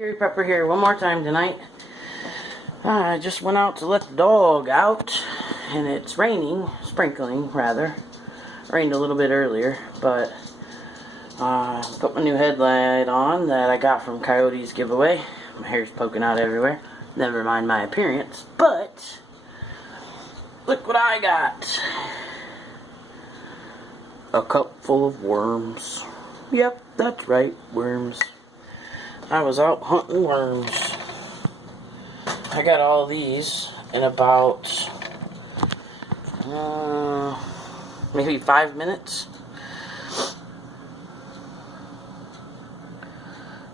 Gary Pepper here one more time tonight. I just went out to let the dog out, and it's raining, sprinkling rather. Rained a little bit earlier, but put my new headlight on that I got from Coyote's giveaway. My hair's poking out everywhere. Never mind my appearance, but look what I got. A cup full of worms. Yep, that's right, worms. I was out hunting worms. I got all these in about maybe 5 minutes.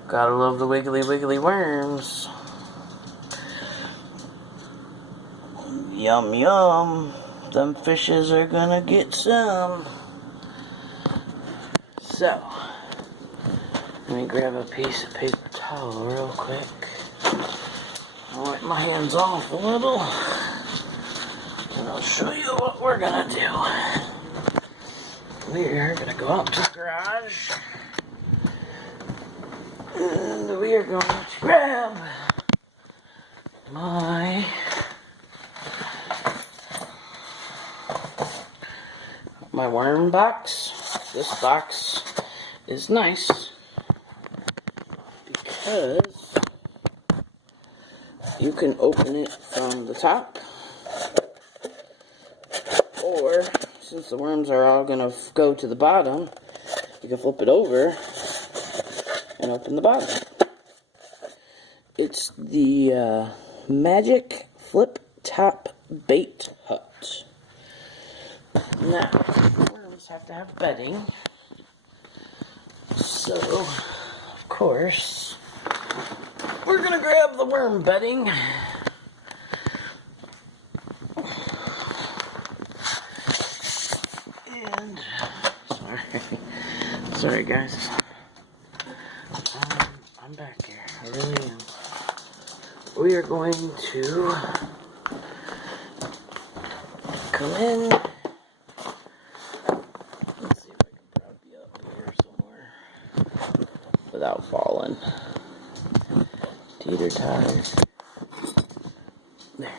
Gotta love the wiggly wiggly worms. Yum yum. Them fishes are gonna get some. So, let me grab a piece of paper towel real quick. I'll wipe my hands off a little, and I'll show you what we're gonna do. We're gonna go out to the garage, and we are going to grab my worm box. This box is nice because you can open it from the top, or since the worms are all going to go to the bottom, you can flip it over and open the bottom. It's the Magic Flip Top Bait Hut. Now, worms have to have bedding, so of course we're gonna grab the worm bedding. And sorry guys, I'm back here. I really am. We are going to come in. Let's see if I can prop you up here somewhere without falling. Teeter totter. There.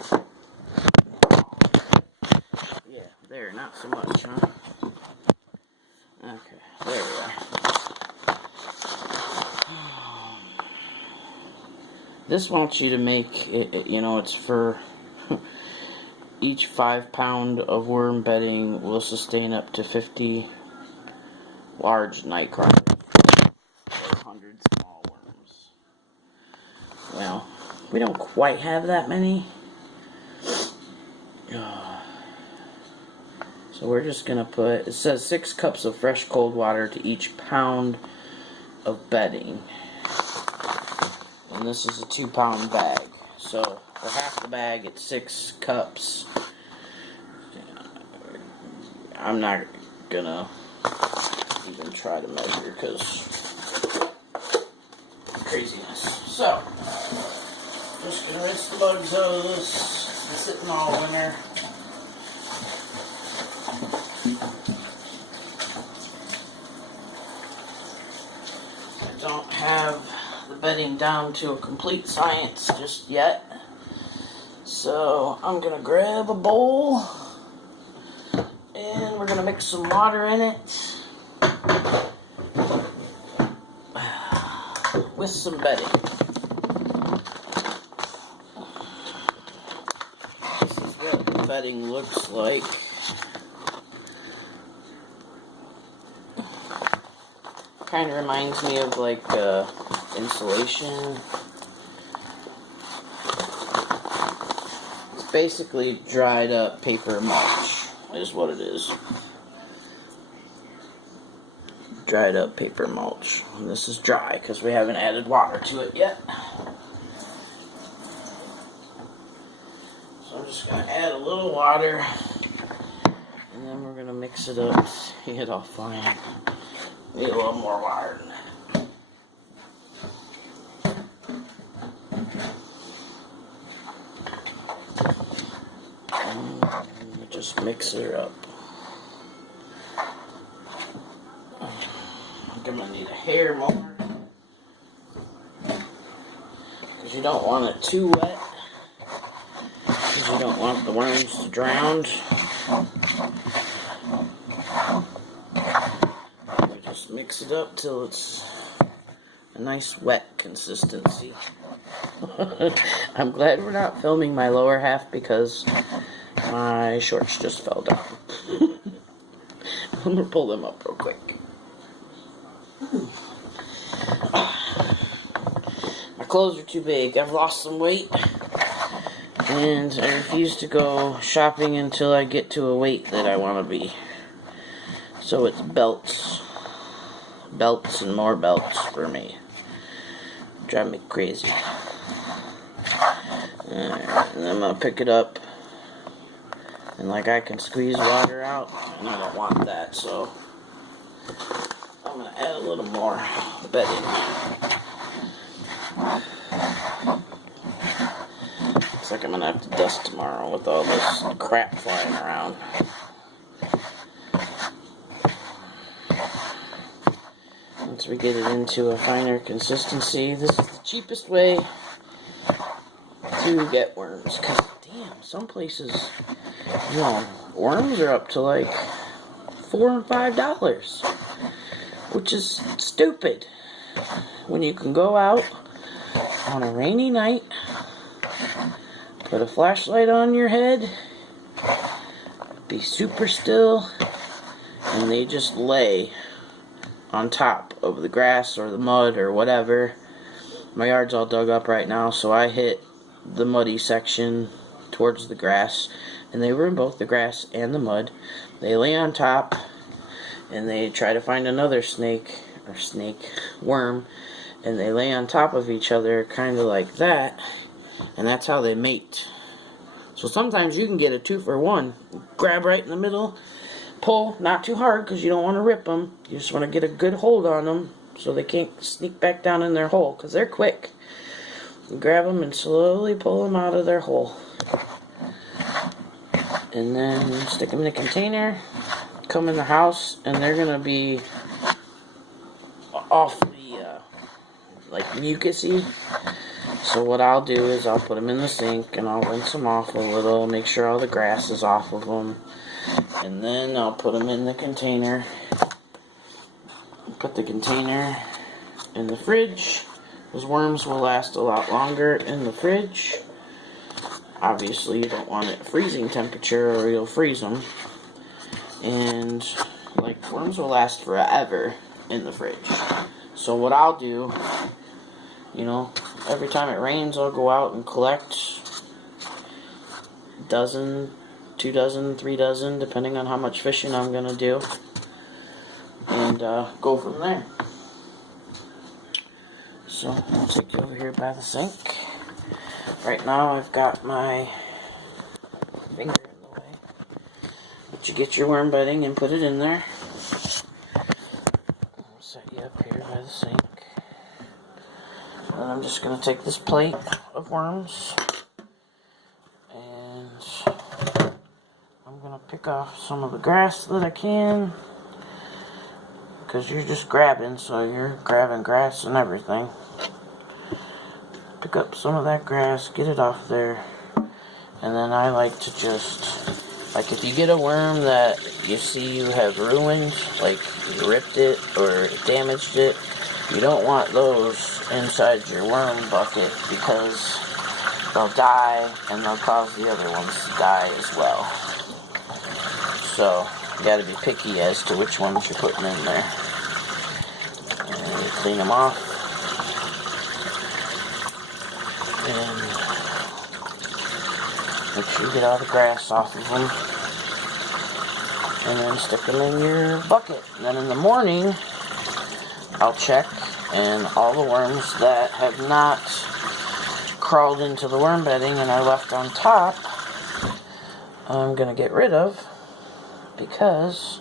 Yeah, there, not so much, huh? Okay, there we are. This wants you to make it, you know, it's for each 5 pound of worm bedding will sustain up to 50 large night crawlers or 100 small worms. Well, we don't quite have that many. So we're just going to put, it says 6 cups of fresh cold water to each pound of bedding. And this is a 2 pound bag. So for half the bag, it's 6 cups. I'm not going to even try to measure because craziness. So, just going to rinse the bugs out of this. It's been sitting all winter. I don't have the bedding down to a complete science just yet. So I'm going to grab a bowl and we're going to mix some water in it with some bedding. This is what the bedding looks like. Kind of reminds me of like insulation. It's basically dried up paper mulch is what it is. Dried up paper mulch. And this is dry because we haven't added water to it yet. So I'm just going to add a little water and then we're going to mix it up. See it all fine. Need a little more water than that. Just mix her up. I think I'm gonna need a hair more. because you don't want it too wet, because you don't want the worms to drown. You just mix it up till it's a nice wet consistency. I'm glad we're not filming my lower half because my shorts just fell down. I'm gonna pull them up real quick. My clothes are too big. I've lost some weight, and I refuse to go shopping until I get to a weight that I want to be. So it's belts and more belts for me. Drive me crazy. Alright, and I'm gonna pick it up, and like I can squeeze water out, and I don't want that, so I'm gonna add a little more bedding. Looks like I'm gonna have to dust tomorrow with all this crap flying around. Once we get it into a finer consistency, this is the cheapest way to get worms. Cause damn, some places, you know, worms are up to like $4 and $5, which is stupid. When you can go out on a rainy night, put a flashlight on your head, be super still, and they just lay on top of the grass or the mud or whatever. My yard's all dug up right now, so I hit the muddy section towards the grass, and they were in both the grass and the mud. They lay on top, and they try to find another worm, and they lay on top of each other, kind of like that, and that's how they mate. So sometimes you can get a 2-for-1. Grab right in the middle, pull, not too hard because you don't want to rip them. You just want to get a good hold on them so they can't sneak back down in their hole, because they're quick. You grab them and slowly pull them out of their hole. And then stick them in a container, come in the house, and they're going to be awfully like mucusy. So what I'll do is I'll put them in the sink and I'll rinse them off a little, make sure all the grass is off of them, and then I'll put them in the container. Put the container in the fridge. Those worms will last a lot longer in the fridge. Obviously you don't want it at freezing temperature or you'll freeze them. And like worms will last forever in the fridge. So what I'll do, you know, every time it rains I'll go out and collect a dozen, 2 dozen, 3 dozen, depending on how much fishing I'm gonna do, and go from there. So I'll take you over here by the sink. Right now I've got my finger in the way. But you get your worm bedding and put it in there. I'll set you up here by the sink. And I'm just going to take this plate of worms and I'm going to pick off some of the grass that I can, because you're just grabbing, so you're grabbing grass and everything. Pick up some of that grass, get it off there, and then I like to just, like if you get a worm that you see you have ruined, like you ripped it or damaged it, you don't want those inside your worm bucket because they'll die and they'll cause the other ones to die as well. So you gotta be picky as to which ones you're putting in there. And you clean them off. And make sure you get all the grass off of them. And then stick them in your bucket. And then in the morning, I'll check, and all the worms that have not crawled into the worm bedding and are left on top, I'm going to get rid of, because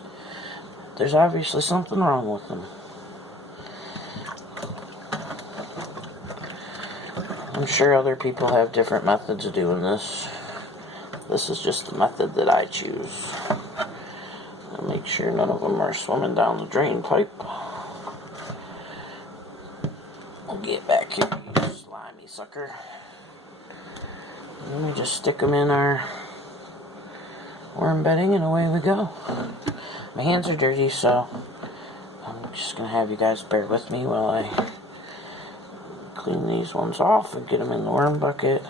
there's obviously something wrong with them. I'm sure other people have different methods of doing this. This is just the method that I choose. I'll make sure none of them are swimming down the drain pipe. I'll get back here, you slimy you sucker. Let me just stick them in our worm bedding and away we go. My hands are dirty, so I'm just going to have you guys bear with me while I clean these ones off and get them in the worm bucket.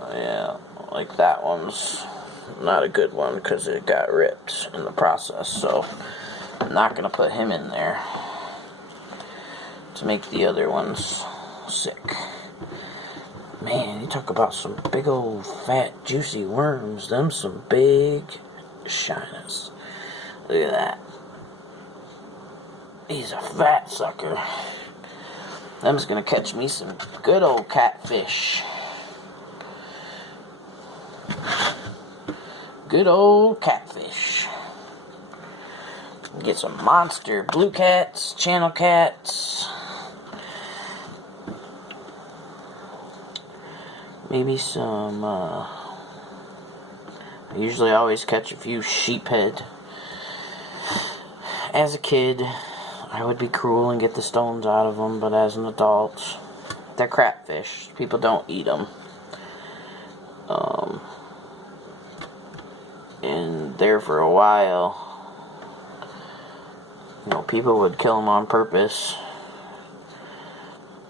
Oh yeah, like that one's not a good one because it got ripped in the process, so I'm not going to put him in there to make the other ones sick. Man, you talk about some big old fat juicy worms. Them some big shiners. Look at that. He's a fat sucker. Them's gonna catch me some good old catfish. Good old catfish. Get some monster blue cats, channel cats. Maybe some, I usually always catch a few sheephead. As a kid, I would be cruel and get the stones out of them, but as an adult, they're crapfish. People don't eat them. And there for a while, people would kill them on purpose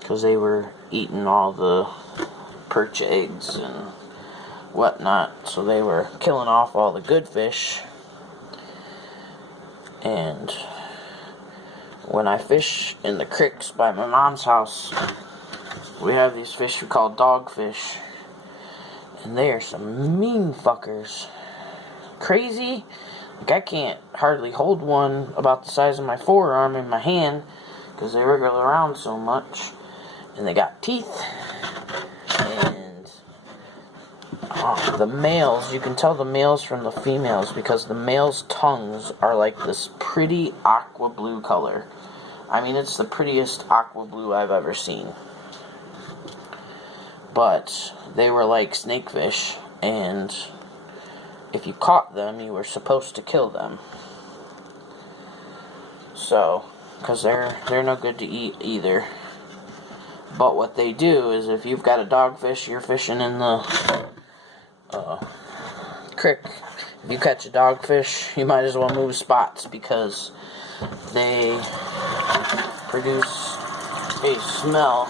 because they were eating all the perch eggs and whatnot, so they were killing off all the good fish. And when I fish in the creeks by my mom's house, we have these fish we call dogfish, and they are some mean fuckers. Crazy. Like, I can't hardly hold one about the size of my forearm in my hand because they wriggle around so much, and they got teeth. And the males, you can tell the males from the females because the males' tongues are like this pretty aqua blue color. I mean, it's the prettiest aqua blue I've ever seen. But they were like snakefish, and if you caught them, you were supposed to kill them. So, because they're no good to eat either. But what they do is, if you've got a dogfish, you're fishing in the creek. If you catch a dogfish, you might as well move spots because they produce a smell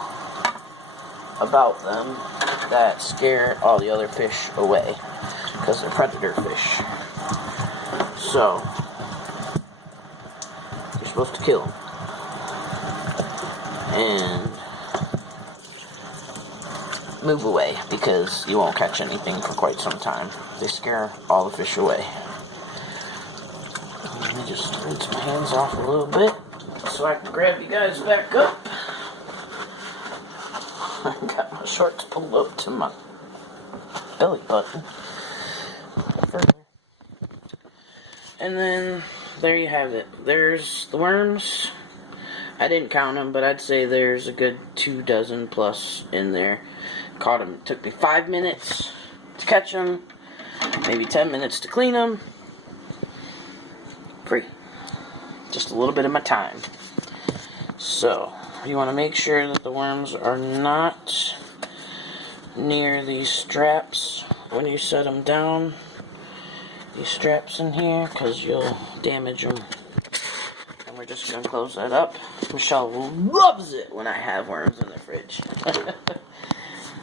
about them that scare all the other fish away because they're predator fish. So, you're supposed to kill them. And move away because you won't catch anything for quite some time. They scare all the fish away. Let me just rinse my hands off a little bit so I can grab you guys back up. I got my shorts pulled up to my belly button. And then there you have it. There's the worms. I didn't count them, but I'd say there's a good 24 plus in there. Caught them. It took me 5 minutes to catch them, maybe 10 minutes to clean them. Free. Just a little bit of my time. So, you want to make sure that the worms are not near these straps when you set them down. These straps in here, because you'll damage them. And we're just going to close that up. Michelle loves it when I have worms in the fridge.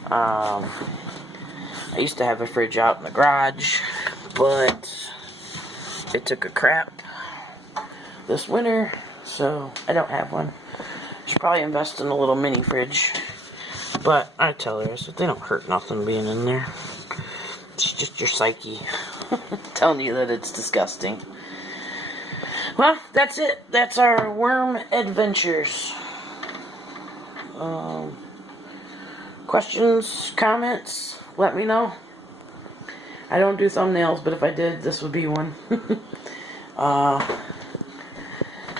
I used to have a fridge out in the garage, but it took a crap this winter, so I don't have one. Should probably invest in a little mini fridge, but I tell her, I said, they don't hurt nothing being in there. It's just your psyche telling you that it's disgusting. Well, that's it. That's our worm adventures. Questions, comments, let me know. I don't do thumbnails, but if I did, this would be one.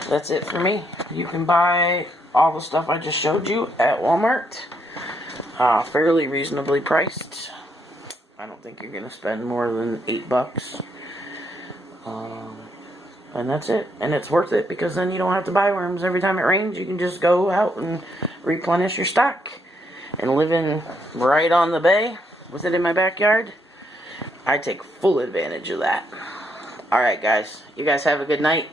That's it for me. You can buy all the stuff I just showed you at Walmart. Fairly reasonably priced. I don't think you're going to spend more than $8. And that's it. And it's worth it because then you don't have to buy worms every time it rains. You can just go out and replenish your stock. And living right on the bay with it in my backyard, I take full advantage of that. Alright guys, you guys have a good night.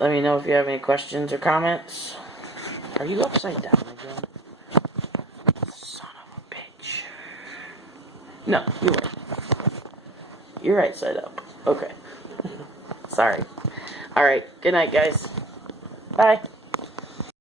Let me know if you have any questions or comments. Are you upside down again? Son of a bitch. No, you're right. You're right side up. Okay. Sorry. Alright, good night guys. Bye.